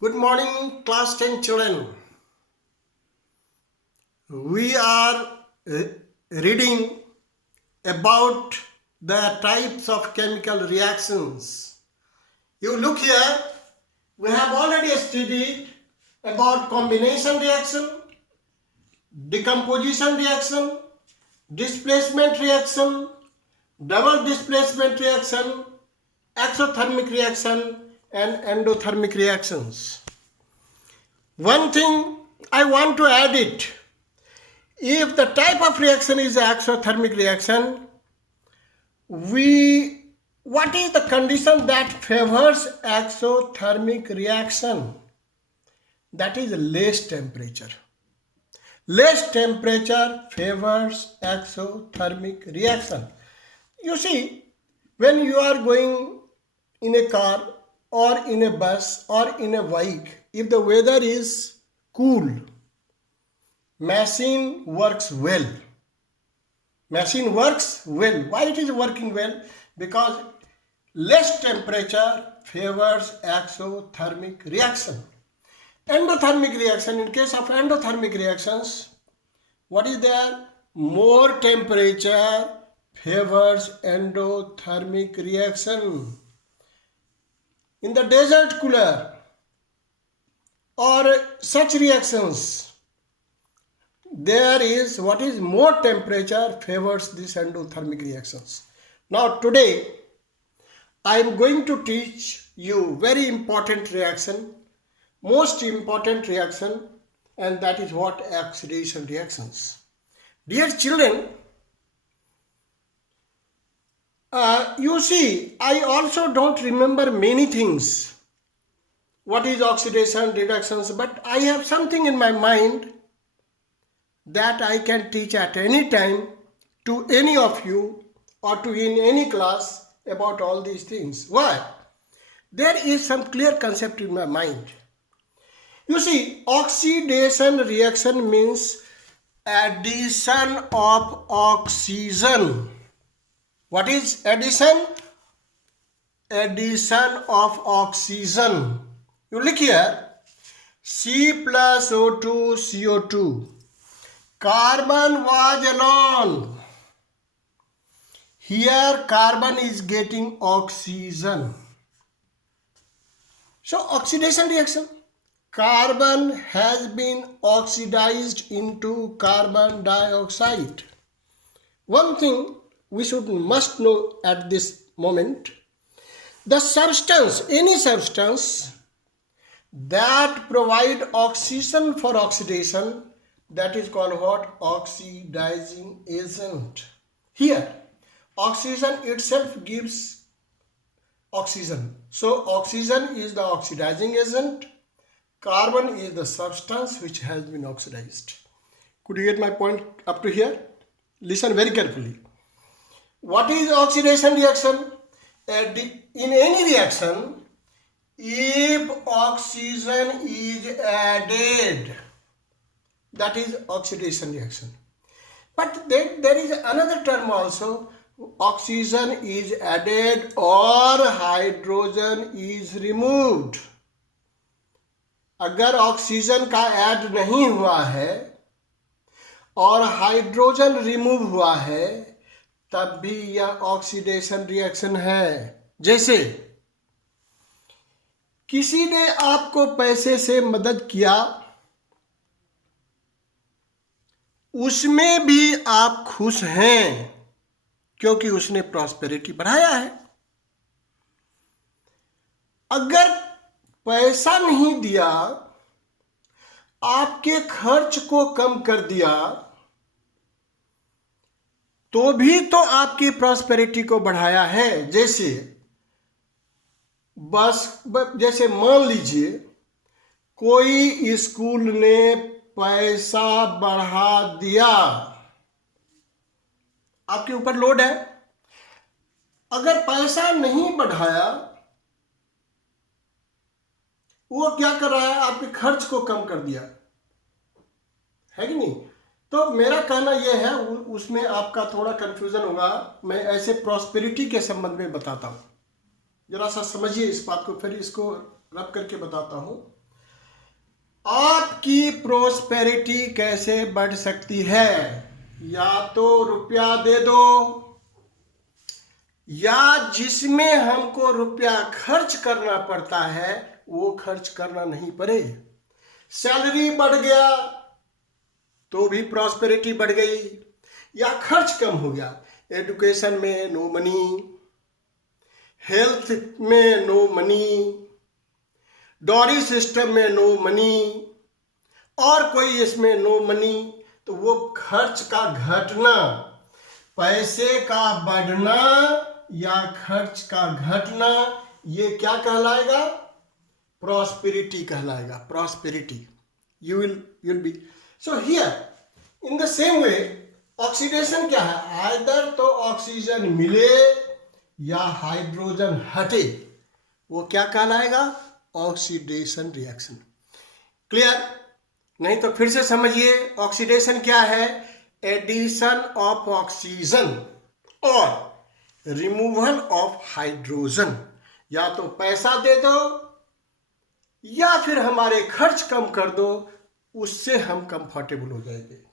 Good morning, class 10 children. We are reading about the types of chemical reactions. You look here, we have already studied about combination reaction, decomposition reaction, displacement reaction, double displacement reaction, exothermic reaction, and endothermic reactions. One thing I want to add it. If the type of reaction is exothermic reaction, what is the condition that favors exothermic reaction? That is less temperature. Less temperature favors exothermic reaction. You see, when you are going in a car or in a bus or in a bike, if the weather is cool, machine works well. Machine works well. Why it is working well? Because less temperature favors exothermic reaction. Endothermic reaction, in case of endothermic reactions, what is there? More temperature favors endothermic reaction. In the desert cooler or such reactions, there is what is more temperature favors these endothermic reactions. Now today I am going to teach you very important reaction, most important reaction, and that is what? Oxidation reactions. Dear children, you see, I also don't remember many things. What is oxidation, reductions, but I have something in my mind that I can teach at any time to any of you or to in any class about all these things. Why? There is some clear concept in my mind. You see, oxidation reaction means addition of oxygen. What is addition? Addition of oxygen. You look here, C plus O2, CO2. Carbon was alone. Here carbon is getting oxygen. So oxidation reaction. Carbon has been oxidized into carbon dioxide. One thing we must know at this moment, the substance, any substance that provide oxygen for oxidation, that is called what? Oxidizing agent. Here, oxygen itself gives oxygen. So, oxygen is the oxidizing agent. Carbon is the substance which has been oxidized. Could you get my point up to here? Listen very carefully. What is oxidation reaction? In any reaction, if oxygen is added, that is oxidation reaction. But then there is another term also, oxygen is added or hydrogen is removed. अगर oxygen का add नहीं हुआ है और hydrogen remove हुआ है, तब भी यह ऑक्सीडेशन रिएक्शन है. जैसे किसी ने आपको पैसे से मदद किया, उसमें भी आप खुश हैं क्योंकि उसने प्रॉस्पेरिटी बढ़ाया है. अगर पैसा नहीं दिया, आपके खर्च को कम कर दिया, तो भी तो आपकी प्रॉस्पेरिटी को बढ़ाया है. जैसे मान लीजिए कोई स्कूल ने पैसा बढ़ा दिया, आपके ऊपर लोड है. अगर पैसा नहीं बढ़ाया, वो क्या कर रहा है? आपके खर्च को कम कर दिया है कि नहीं? तो मेरा कहना यह है, उसमें आपका थोड़ा कंफ्यूजन होगा. मैं ऐसे प्रॉस्पेरिटी के संबंध में बताता हूं, जरा सा समझिए इस बात को, फिर इसको रब करके बताता हूं. आपकी प्रोस्पेरिटी कैसे बढ़ सकती है? या तो रुपया दे दो, या जिसमें हमको रुपया खर्च करना पड़ता है वो खर्च करना नहीं पड़े। सैलरी बढ़ गया तो भी प्रॉस्पेरिटी बढ़ गई, या खर्च कम हो गया। एजुकेशन में नो मनी, हेल्थ में नो मनी, डॉरी सिस्टम में नो मनी, और कोई इसमें नो मनी, तो वो खर्च का घटना, पैसे का बढ़ना या खर्च का घटना, ये क्या कहलाएगा? प्रॉस्पेरिटी कहलाएगा। Prosperity you will be so here in the same way oxidation क्या है? आइदर तो ऑक्सीजन मिले या हाइड्रोजन हटे, वो क्या कहलाएगा? Oxidation reaction. क्लियर? नहीं तो फिर से समझिए, ऑक्सीडेशन क्या है? एडिशन ऑफ ऑक्सीजन और रिमूवल ऑफ हाइड्रोजन। या तो पैसा दे दो या फिर हमारे खर्च कम कर दो, उससे हम कंफर्टेबल हो जाएंगे।